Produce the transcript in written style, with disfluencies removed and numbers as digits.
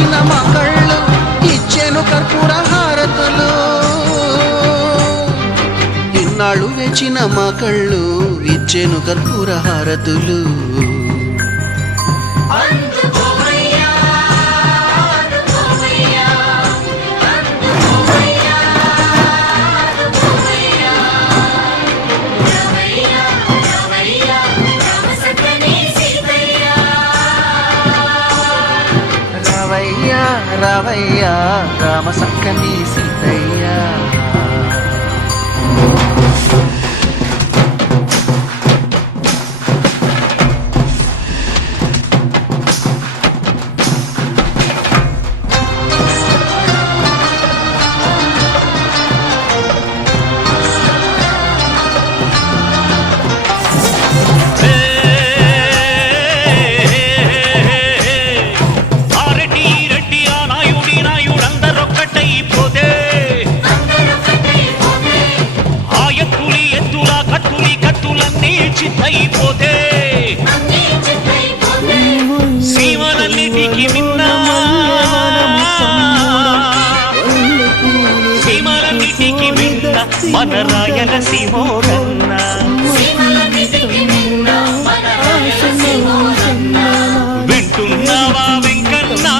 వేచిన మా కళ్ళు ఇచ్చెను కర్పూర హారతులు. ఇన్నాళ్ళు వేచిన మా కళ్ళు ఇచ్చెను కర్పూర హారతులు. రావయ్యా రావయ్యా రామ సక్కని సీతయ్యా. చిత్తైపోతే సీమలన్నిటికి మిన్న సీమలన్నిటికి మిన్న మన రాయలసీమోర